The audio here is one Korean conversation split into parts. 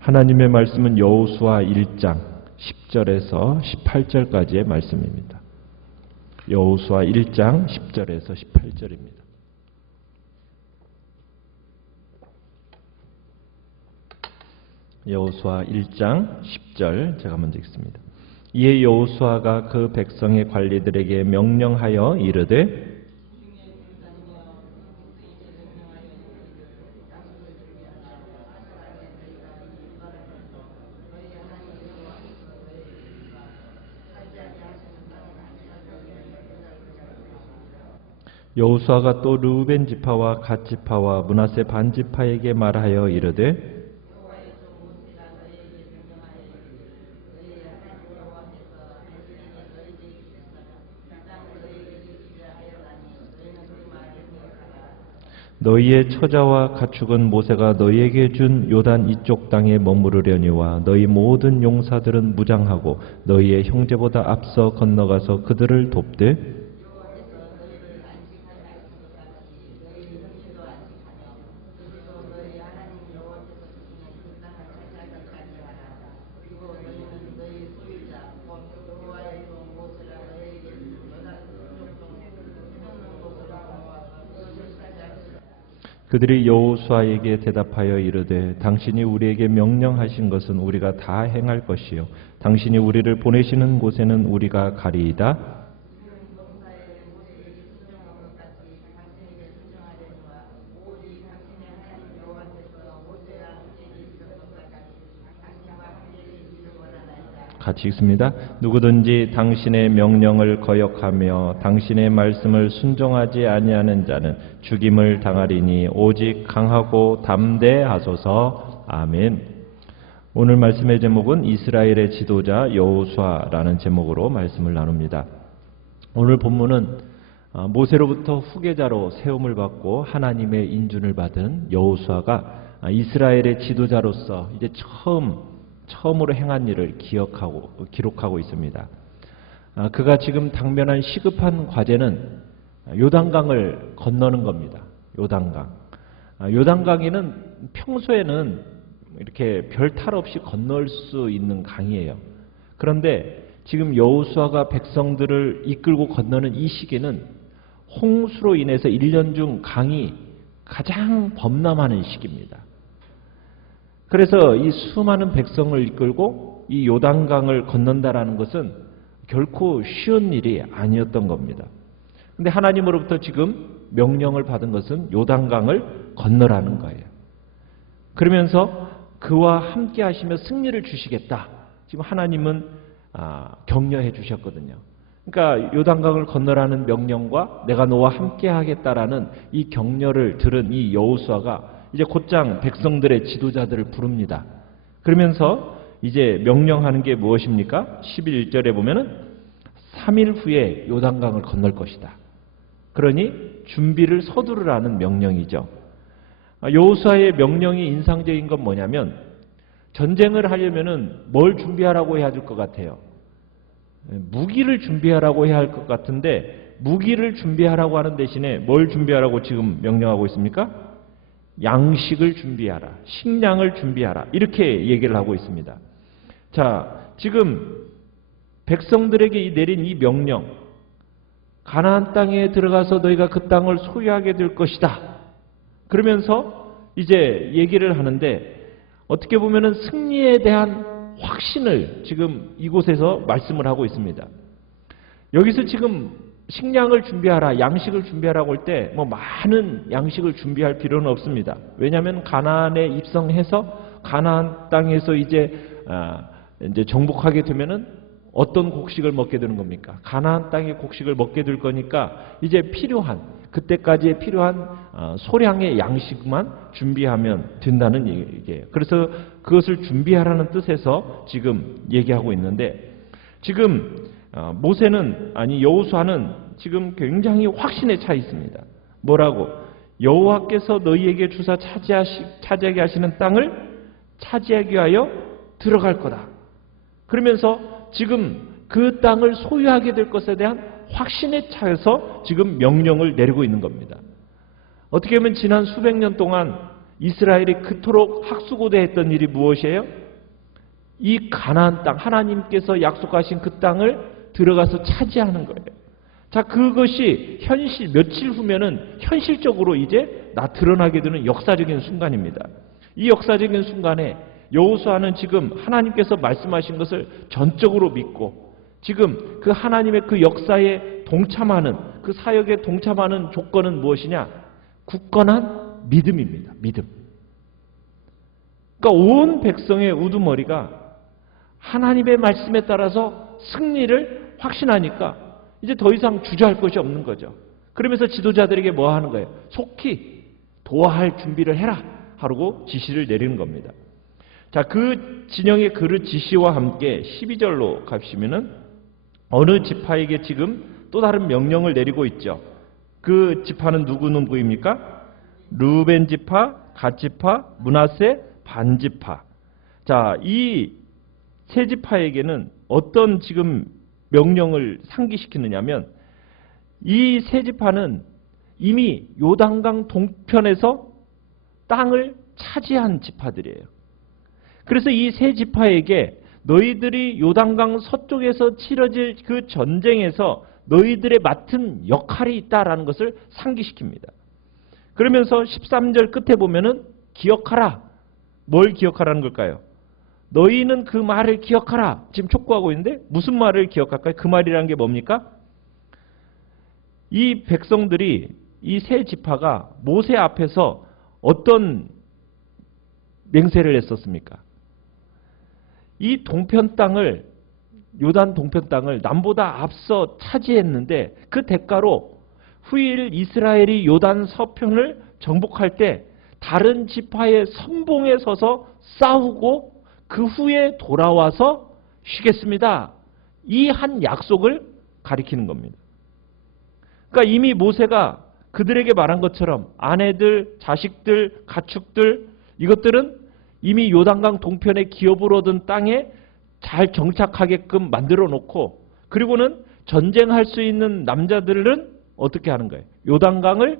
하나님의 말씀은 여호수아 1장 10절에서 18절까지의 말씀입니다. 여호수아 1장 10절에서 18절입니다. 여호수아 1장 10절 제가 먼저 읽습니다. 이에 여호수아가 그 백성의 관리들에게 명령하여 이르되 여호수아가 또 르우벤 지파와 갓 지파와 므낫세 반 지파에게 말하여 이르되 너희의 처자와 가축은 모세가 너희에게 준 요단 이쪽 땅에 머무르려니와 너희 모든 용사들은 무장하고 너희의 형제보다 앞서 건너가서 그들을 돕되 그들이 여호수아에게 대답하여 이르되 당신이 우리에게 명령하신 것은 우리가 다 행할 것이요 당신이 우리를 보내시는 곳에는 우리가 가리이다. 같이 읽습니다. 누구든지 당신의 명령을 거역하며 당신의 말씀을 순종하지 아니하는 자는 죽임을 당하리니 오직 강하고 담대하소서. 아멘. 오늘 말씀의 제목은 이스라엘의 지도자 여호수아라는 제목으로 말씀을 나눕니다. 오늘 본문은 모세로부터 후계자로 세움을 받고 하나님의 인준을 받은 여호수아가 이스라엘의 지도자로서 이제 처음으로 행한 일을 기록하고 있습니다. 그가 지금 당면한 시급한 과제는 요단강을 건너는 겁니다. 요단강. 요단강에는 평소에는 이렇게 별 탈 없이 건널 수 있는 강이에요. 그런데 지금 여호수아가 백성들을 이끌고 건너는 이 시기는 홍수로 인해서 1년 중 강이 가장 범람하는 시기입니다. 그래서 이 수많은 백성을 이끌고 이 요단강을 건넌다라는 것은 결코 쉬운 일이 아니었던 겁니다. 그런데 하나님으로부터 지금 명령을 받은 것은 요단강을 건너라는 거예요. 그러면서 그와 함께 하시며 승리를 주시겠다. 지금 하나님은 격려해 주셨거든요. 그러니까 요단강을 건너라는 명령과 내가 너와 함께 하겠다라는 이 격려를 들은 이 여호수아가 이제 곧장 백성들의 지도자들을 부릅니다. 그러면서 이제 명령하는 게 무엇입니까? 11절에 보면은 3일 후에 요단강을 건널 것이다. 그러니 준비를 서두르라는 명령이죠. 여호수아의 명령이 인상적인 건 뭐냐면 전쟁을 하려면은 뭘 준비하라고 해야 될 것 같아요? 무기를 준비하라고 해야 할 것 같은데 무기를 준비하라고 하는 대신에 뭘 준비하라고 지금 명령하고 있습니까? 양식을 준비하라. 식량을 준비하라. 이렇게 얘기를 하고 있습니다. 자, 지금 백성들에게 내린 이 명령, 가나안 땅에 들어가서 너희가 그 땅을 소유하게 될 것이다. 그러면서 이제 얘기를 하는데 어떻게 보면은 승리에 대한 확신을 지금 이곳에서 말씀을 하고 있습니다. 여기서 지금 식량을 준비하라, 양식을 준비하라고 할 때 뭐 많은 양식을 준비할 필요는 없습니다. 왜냐하면 가나안에 입성해서 가나안 땅에서 이제 정복하게 되면은 어떤 곡식을 먹게 되는 겁니까? 가나안 땅의 곡식을 먹게 될 거니까 이제 그때까지의 필요한 소량의 양식만 준비하면 된다는 얘기예요. 그래서 그것을 준비하라는 뜻에서 지금 얘기하고 있는데 지금 여호수아는 지금 굉장히 확신에 차 있습니다. 뭐라고? 여호와께서 너희에게 주사 차지하게 하시는 땅을 차지하기 위하여 들어갈 거다. 그러면서 지금 그 땅을 소유하게 될 것에 대한 확신에 차여서 지금 명령을 내리고 있는 겁니다. 어떻게 보면 지난 수백 년 동안 이스라엘이 그토록 학수고대했던 일이 무엇이에요? 이 가나안 땅, 하나님께서 약속하신 그 땅을 들어가서 차지하는 거예요. 자, 그것이 며칠 후면은 현실적으로 이제 드러나게 되는 역사적인 순간입니다. 이 역사적인 순간에 여호수아는 지금 하나님께서 말씀하신 것을 전적으로 믿고 지금 그 하나님의 그 역사에 동참하는, 그 사역에 동참하는 조건은 무엇이냐? 굳건한 믿음입니다. 믿음. 그러니까 온 백성의 우두머리가 하나님의 말씀에 따라서 승리를 확신하니까 이제 더 이상 주저할 것이 없는 거죠. 그러면서 지도자들에게 뭐 하는 거예요? 속히 도와할 준비를 해라 하고 지시를 내리는 겁니다. 자, 그 진영의 그 지시와 함께 12절로 가시면은 어느 지파에게 지금 또 다른 명령을 내리고 있죠. 그 지파는 누구입니까? 르우벤 지파, 갓 지파, 므낫세, 반 지파. 자, 이 세 지파에게는 어떤 지금 명령을 상기시키느냐면 이 세 지파는 이미 요단강 동편에서 땅을 차지한 지파들이에요. 그래서 이 세 지파에게 너희들이 요단강 서쪽에서 치러질 그 전쟁에서 너희들의 맡은 역할이 있다라는 것을 상기시킵니다. 그러면서 13절 끝에 보면은 기억하라. 뭘 기억하라는 걸까요? 너희는 그 말을 기억하라. 지금 촉구하고 있는데 무슨 말을 기억할까요? 그 말이라는 게 뭡니까? 이 백성들이, 이 세 지파가 모세 앞에서 어떤 맹세를 했었습니까? 이 동편 땅을, 요단 동편 땅을 남보다 앞서 차지했는데 그 대가로 후일 이스라엘이 요단 서편을 정복할 때 다른 지파의 선봉에 서서 싸우고 그 후에 돌아와서 쉬겠습니다. 이 한 약속을 가리키는 겁니다. 그러니까 이미 모세가 그들에게 말한 것처럼 아내들, 자식들, 가축들 이것들은 이미 요단강 동편의 기업을 얻은 땅에 잘 정착하게끔 만들어 놓고 그리고는 전쟁할 수 있는 남자들은 어떻게 하는 거예요? 요단강을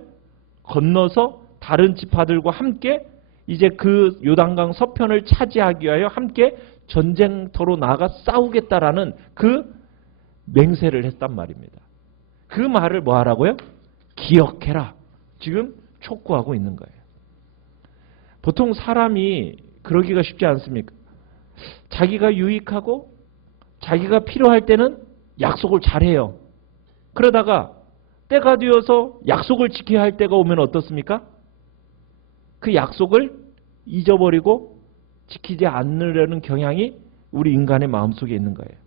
건너서 다른 지파들과 함께 이제 그 요단강 서편을 차지하기 위하여 함께 전쟁터로 나가 싸우겠다라는 그 맹세를 했단 말입니다. 그 말을 뭐 하라고요? 기억해라. 지금 촉구하고 있는 거예요. 보통 사람이 그러기가 쉽지 않습니까? 자기가 유익하고 자기가 필요할 때는 약속을 잘해요. 그러다가 때가 되어서 약속을 지켜야 할 때가 오면 어떻습니까? 그 약속을 잊어버리고 지키지 않으려는 경향이 우리 인간의 마음속에 있는 거예요.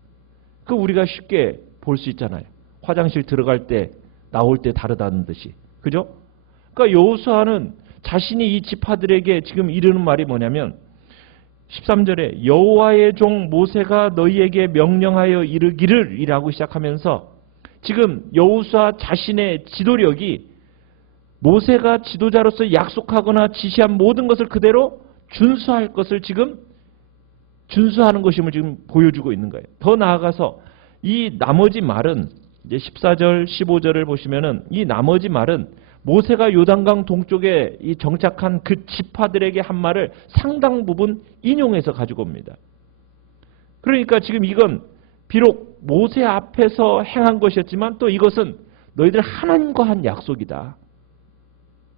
그 우리가 쉽게 볼 수 있잖아요. 화장실 들어갈 때 나올 때 다르다는 듯이. 그죠? 그러니까 여호수아는 자신이 이 지파들에게 지금 이르는 말이 뭐냐면 13절에 여호와의 종 모세가 너희에게 명령하여 이르기를 이라고 시작하면서 지금 여호수아 자신의 지도력이 모세가 지도자로서 약속하거나 지시한 모든 것을 그대로 준수할 것을 지금 준수하는 것임을 지금 보여주고 있는 거예요. 더 나아가서 이 나머지 말은 이제 14절, 15절을 보시면은 이 나머지 말은 모세가 요단강 동쪽에 이 정착한 그 지파들에게 한 말을 상당 부분 인용해서 가지고 옵니다. 그러니까 지금 이건 비록 모세 앞에서 행한 것이었지만 또 이것은 너희들 하나님과 한 약속이다.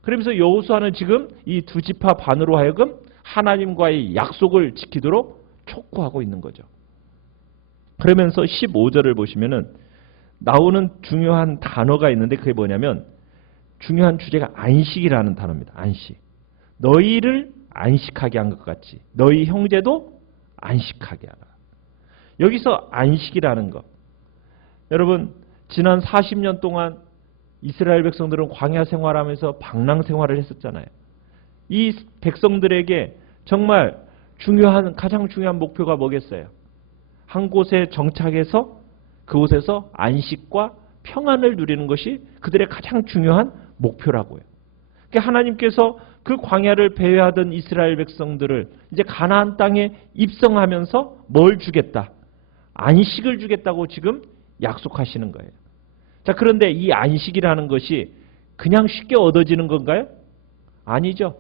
그러면서 여호수아는 지금 이 두 지파 반으로 하여금 하나님과의 약속을 지키도록 촉구하고 있는 거죠. 그러면서 15절을 보시면은 나오는 중요한 단어가 있는데 그게 뭐냐면 중요한 주제가 안식이라는 단어입니다. 안식. 너희를 안식하게 한 것 같이 너희 형제도 안식하게 하라. 여기서 안식이라는 것. 여러분 지난 40년 동안 이스라엘 백성들은 광야 생활하면서 방랑 생활을 했었잖아요. 이 백성들에게 정말 가장 중요한 목표가 뭐겠어요? 한 곳에 정착해서 그곳에서 안식과 평안을 누리는 것이 그들의 가장 중요한 목표라고요. 그러니까 하나님께서 그 광야를 배회하던 이스라엘 백성들을 이제 가나안 땅에 입성하면서 뭘 주겠다? 안식을 주겠다고 지금 약속하시는 거예요. 자, 그런데 이 안식이라는 것이 그냥 쉽게 얻어지는 건가요? 아니죠.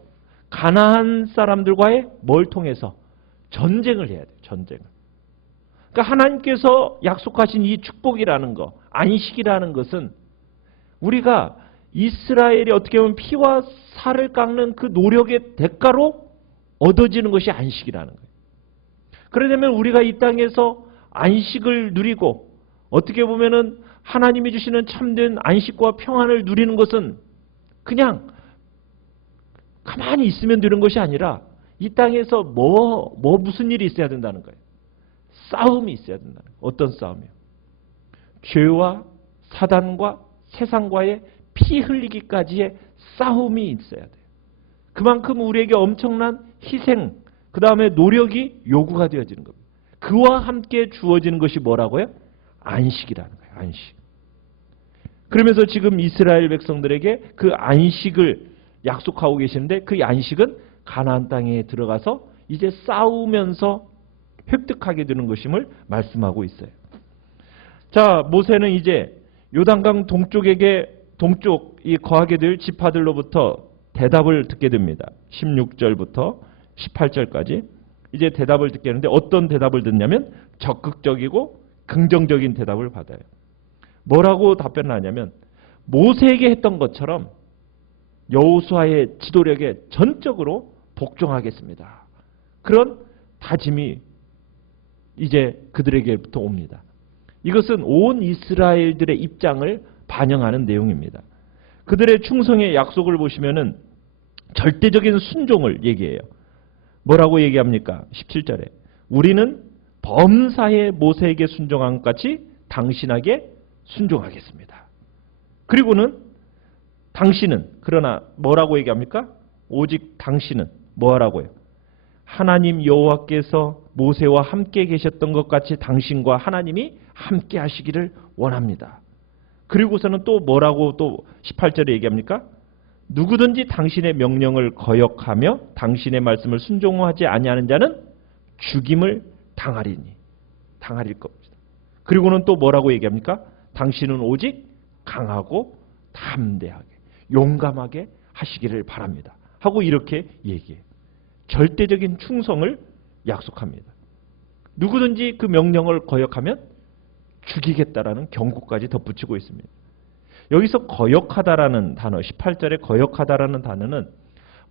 가나안 사람들과의 뭘 통해서? 전쟁을 해야 돼요. 전쟁을. 그러니까 하나님께서 약속하신 이 축복이라는 거, 안식이라는 것은 우리가 이스라엘이 어떻게 보면 피와 살을 깎는 그 노력의 대가로 얻어지는 것이 안식이라는 거예요. 그러려면 우리가 이 땅에서 안식을 누리고 어떻게 보면은 하나님이 주시는 참된 안식과 평안을 누리는 것은 그냥 가만히 있으면 되는 것이 아니라 이 땅에서 무슨 일이 있어야 된다는 거예요. 싸움이 있어야 된다는 거예요. 어떤 싸움이요? 죄와 사단과 세상과의 피 흘리기까지의 싸움이 있어야 돼요. 그만큼 우리에게 엄청난 희생, 그 다음에 노력이 요구가 되어지는 겁니다. 그와 함께 주어지는 것이 뭐라고요? 안식이라는 거예요. 안식. 그러면서 지금 이스라엘 백성들에게 그 안식을 약속하고 계시는데 그 안식은 가나안 땅에 들어가서 이제 싸우면서 획득하게 되는 것임을 말씀하고 있어요. 자, 모세는 이제 요단강 동쪽 이 거하게 될 지파들로부터 대답을 듣게 됩니다. 16절부터 18절까지 이제 대답을 듣게 하는데 어떤 대답을 듣냐면 적극적이고 긍정적인 대답을 받아요. 뭐라고 답변을 하냐면 모세에게 했던 것처럼 여호수아의 지도력에 전적으로 복종하겠습니다. 그런 다짐이 이제 그들에게부터 옵니다. 이것은 온 이스라엘들의 입장을 반영하는 내용입니다. 그들의 충성의 약속을 보시면은 절대적인 순종을 얘기해요. 뭐라고 얘기합니까? 17절에 우리는 범사에 모세에게 순종한 것 같이 당신에게 순종하겠습니다. 그리고는 당신은 그러나 뭐라고 얘기합니까? 오직 당신은 뭐라고요? 하나님 여호와께서 모세와 함께 계셨던 것 같이 당신과 하나님이 함께 하시기를 원합니다. 그리고서는 또 뭐라고 또 18절에 얘기합니까? 누구든지 당신의 명령을 거역하며 당신의 말씀을 순종하지 아니하는 자는 죽임을 당할 겁니다. 그리고는 또 뭐라고 얘기합니까? 당신은 오직 강하고 담대하게 용감하게 하시기를 바랍니다. 하고 이렇게 얘기해요. 절대적인 충성을 약속합니다. 누구든지 그 명령을 거역하면 죽이겠다라는 경고까지 덧붙이고 있습니다. 여기서 거역하다라는 단어, 18절에 거역하다라는 단어는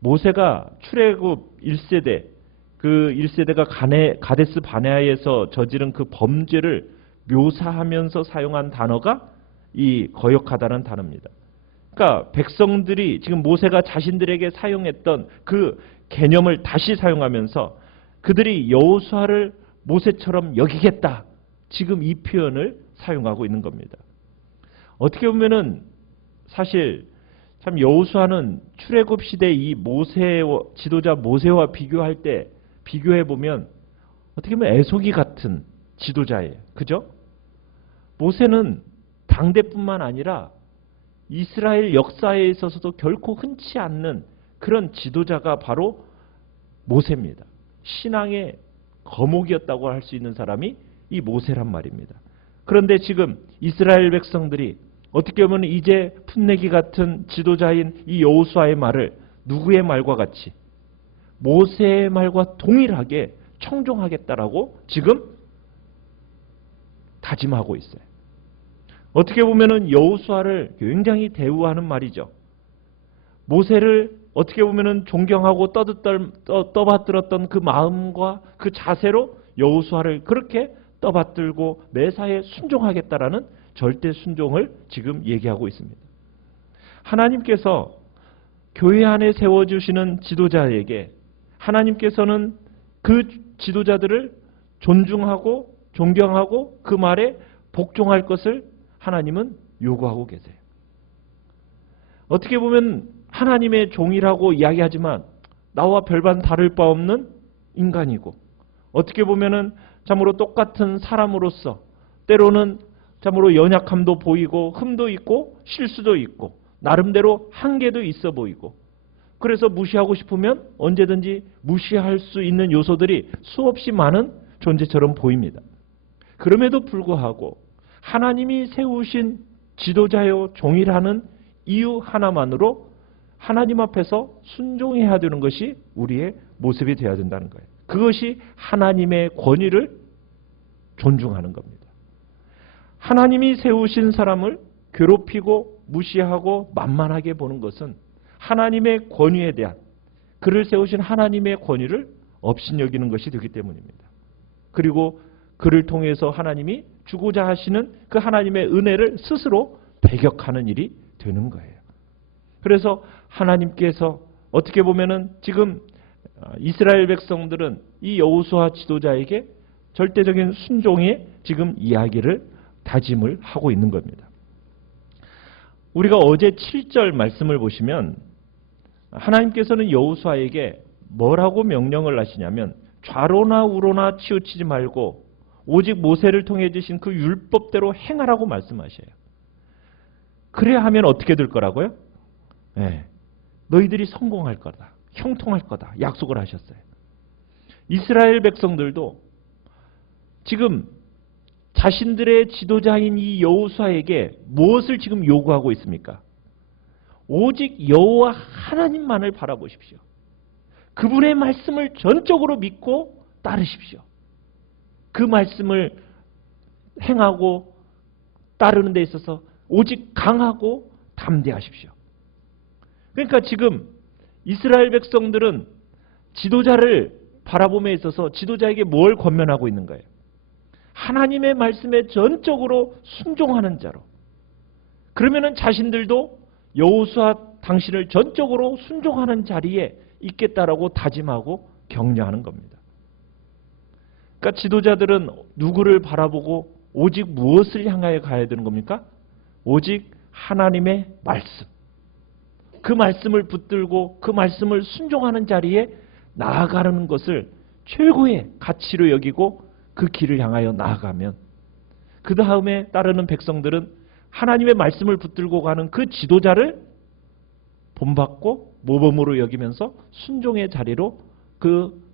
모세가 출애굽 1세대, 그 1세대가 가데스 바네아에서 저지른 그 범죄를 묘사하면서 사용한 단어가 이 거역하다라는 단어입니다. 그러니까 백성들이 지금 모세가 자신들에게 사용했던 그 개념을 다시 사용하면서 그들이 여호수아를 모세처럼 여기겠다. 지금 이 표현을 사용하고 있는 겁니다. 어떻게 보면은 사실 참 여호수아는 출애굽 시대 이 지도자 모세와 비교해 보면 어떻게 보면 애송이 같은 지도자예요. 그죠? 모세는 당대뿐만 아니라 이스라엘 역사에 있어서도 결코 흔치 않는 그런 지도자가 바로 모세입니다. 신앙의 거목이었다고 할 수 있는 사람이 이 모세란 말입니다. 그런데 지금 이스라엘 백성들이 어떻게 보면 이제 풋내기 같은 지도자인 이 여호수아의 말을 누구의 말과 같이 모세의 말과 동일하게 청종하겠다라고 지금 다짐하고 있어요. 어떻게 보면은 여호수아를 굉장히 대우하는 말이죠. 모세를 어떻게 보면은 존경하고 떠받들었던 그 마음과 그 자세로 여호수아를 그렇게 떠받들고 매사에 순종하겠다라는 절대 순종을 지금 얘기하고 있습니다. 하나님께서 교회 안에 세워주시는 지도자에게 하나님께서는 그 지도자들을 존중하고 존경하고 그 말에 복종할 것을 하나님은 요구하고 계세요. 어떻게 보면 하나님의 종이라고 이야기하지만 나와 별반 다를 바 없는 인간이고 어떻게 보면은 참으로 똑같은 사람으로서 때로는 참으로 연약함도 보이고 흠도 있고 실수도 있고 나름대로 한계도 있어 보이고 그래서 무시하고 싶으면 언제든지 무시할 수 있는 요소들이 수없이 많은 존재처럼 보입니다. 그럼에도 불구하고 하나님이 세우신 지도자요 종이라는 이유 하나만으로 하나님 앞에서 순종해야 되는 것이 우리의 모습이 되어야 된다는 거예요. 그것이 하나님의 권위를 존중하는 겁니다. 하나님이 세우신 사람을 괴롭히고 무시하고 만만하게 보는 것은 하나님의 권위에 대한, 그를 세우신 하나님의 권위를 업신여기는 것이 되기 때문입니다. 그리고 그를 통해서 하나님이 주고자 하시는 그 하나님의 은혜를 스스로 배격하는 일이 되는 거예요. 그래서 하나님께서 어떻게 보면은 지금 이스라엘 백성들은 이 여호수아 지도자에게 절대적인 순종의 지금 이야기를 다짐을 하고 있는 겁니다. 우리가 어제 7절 말씀을 보시면 하나님께서는 여호수아에게 뭐라고 명령을 하시냐면 좌로나 우로나 치우치지 말고 오직 모세를 통해 주신 그 율법대로 행하라고 말씀하셔요. 그래야 하면 어떻게 될 거라고요? 네, 너희들이 성공할 거다. 형통할 거다. 약속을 하셨어요. 이스라엘 백성들도 지금 자신들의 지도자인 이 여호수아에게 무엇을 지금 요구하고 있습니까? 오직 여호와 하나님만을 바라보십시오. 그분의 말씀을 전적으로 믿고 따르십시오. 그 말씀을 행하고 따르는 데 있어서 오직 강하고 담대하십시오. 그러니까 지금 이스라엘 백성들은 지도자를 바라봄에 있어서 지도자에게 뭘 권면하고 있는 거예요? 하나님의 말씀에 전적으로 순종하는 자로. 그러면은 자신들도 여호수아 당신을 전적으로 순종하는 자리에 있겠다라고 다짐하고 격려하는 겁니다. 그러니까 지도자들은 누구를 바라보고 오직 무엇을 향하여 가야 되는 겁니까? 오직 하나님의 말씀. 그 말씀을 붙들고 그 말씀을 순종하는 자리에 나아가는 것을 최고의 가치로 여기고 그 길을 향하여 나아가면 그 다음에 따르는 백성들은 하나님의 말씀을 붙들고 가는 그 지도자를 본받고 모범으로 여기면서 순종의 자리로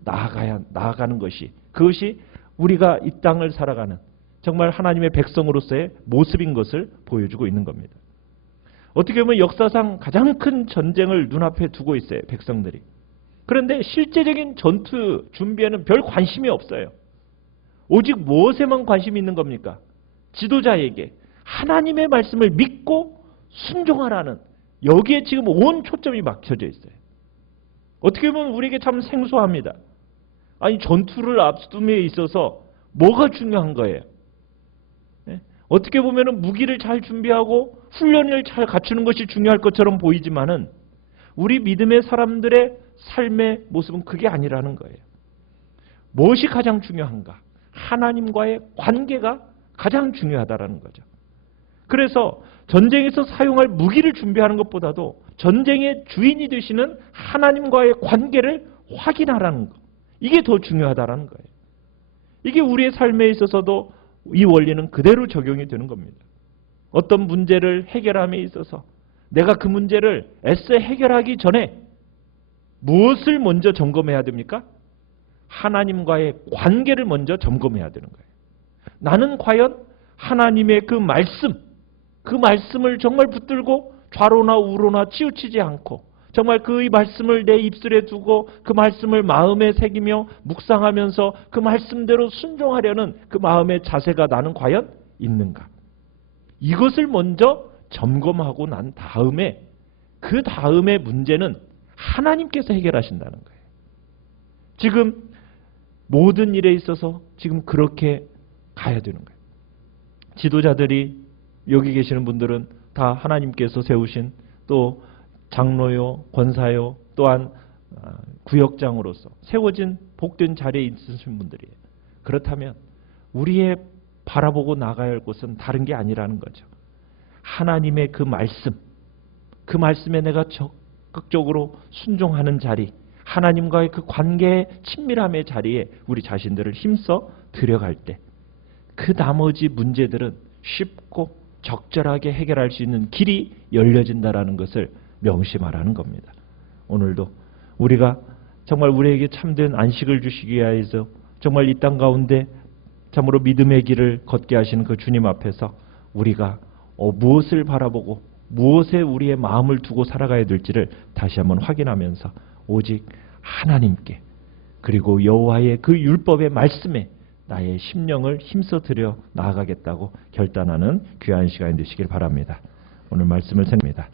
나아가는 것이, 그것이 우리가 이 땅을 살아가는 정말 하나님의 백성으로서의 모습인 것을 보여주고 있는 겁니다. 어떻게 보면 역사상 가장 큰 전쟁을 눈앞에 두고 있어요, 백성들이. 그런데 실제적인 전투 준비에는 별 관심이 없어요. 오직 무엇에만 관심이 있는 겁니까? 지도자에게 하나님의 말씀을 믿고 순종하라는, 여기에 지금 온 초점이 막혀져 있어요. 어떻게 보면 우리에게 참 생소합니다. 아니, 전투를 앞둠에 있어서 뭐가 중요한 거예요? 어떻게 보면 무기를 잘 준비하고 훈련을 잘 갖추는 것이 중요할 것처럼 보이지만은 우리 믿음의 사람들의 삶의 모습은 그게 아니라는 거예요. 무엇이 가장 중요한가? 하나님과의 관계가 가장 중요하다라는 거죠. 그래서 전쟁에서 사용할 무기를 준비하는 것보다도 전쟁의 주인이 되시는 하나님과의 관계를 확인하라는 것, 이게 더 중요하다라는 거예요. 이게 우리의 삶에 있어서도 이 원리는 그대로 적용이 되는 겁니다. 어떤 문제를 해결함에 있어서 내가 그 문제를 애써 해결하기 전에 무엇을 먼저 점검해야 됩니까? 하나님과의 관계를 먼저 점검해야 되는 거예요. 나는 과연 하나님의 그 말씀을 정말 붙들고 좌로나 우로나 치우치지 않고 정말 그 말씀을 내 입술에 두고 그 말씀을 마음에 새기며 묵상하면서 그 말씀대로 순종하려는 그 마음의 자세가 나는 과연 있는가? 이것을 먼저 점검하고 난 다음에 그 다음의 문제는 하나님께서 해결하신다는 거예요. 지금 모든 일에 있어서 지금 그렇게 가야 되는 거예요. 지도자들이 여기 계시는 분들은 다 하나님께서 세우신 또 장로요, 권사요, 또한 구역장으로서 세워진 복된 자리에 있으신 분들이에요. 그렇다면 우리의 바라보고 나가야 할 곳은 다른 게 아니라는 거죠. 하나님의 그 말씀에 내가 적극적으로 순종하는 자리, 하나님과의 그 관계의 친밀함의 자리에 우리 자신들을 힘써 들여갈 때 그 나머지 문제들은 쉽고 적절하게 해결할 수 있는 길이 열려진다라는 것을 명심하라는 겁니다. 오늘도 우리가 정말 우리에게 참된 안식을 주시기 위하여서 정말 이 땅 가운데 참으로 믿음의 길을 걷게 하시는 그 주님 앞에서 우리가 무엇을 바라보고 무엇에 우리의 마음을 두고 살아가야 될지를 다시 한번 확인하면서 오직 하나님께 그리고 여호와의 그 율법의 말씀에 나의 심령을 힘써 들여 나아가겠다고 결단하는 귀한 시간이 되시길 바랍니다. 오늘 말씀을 생각합니다.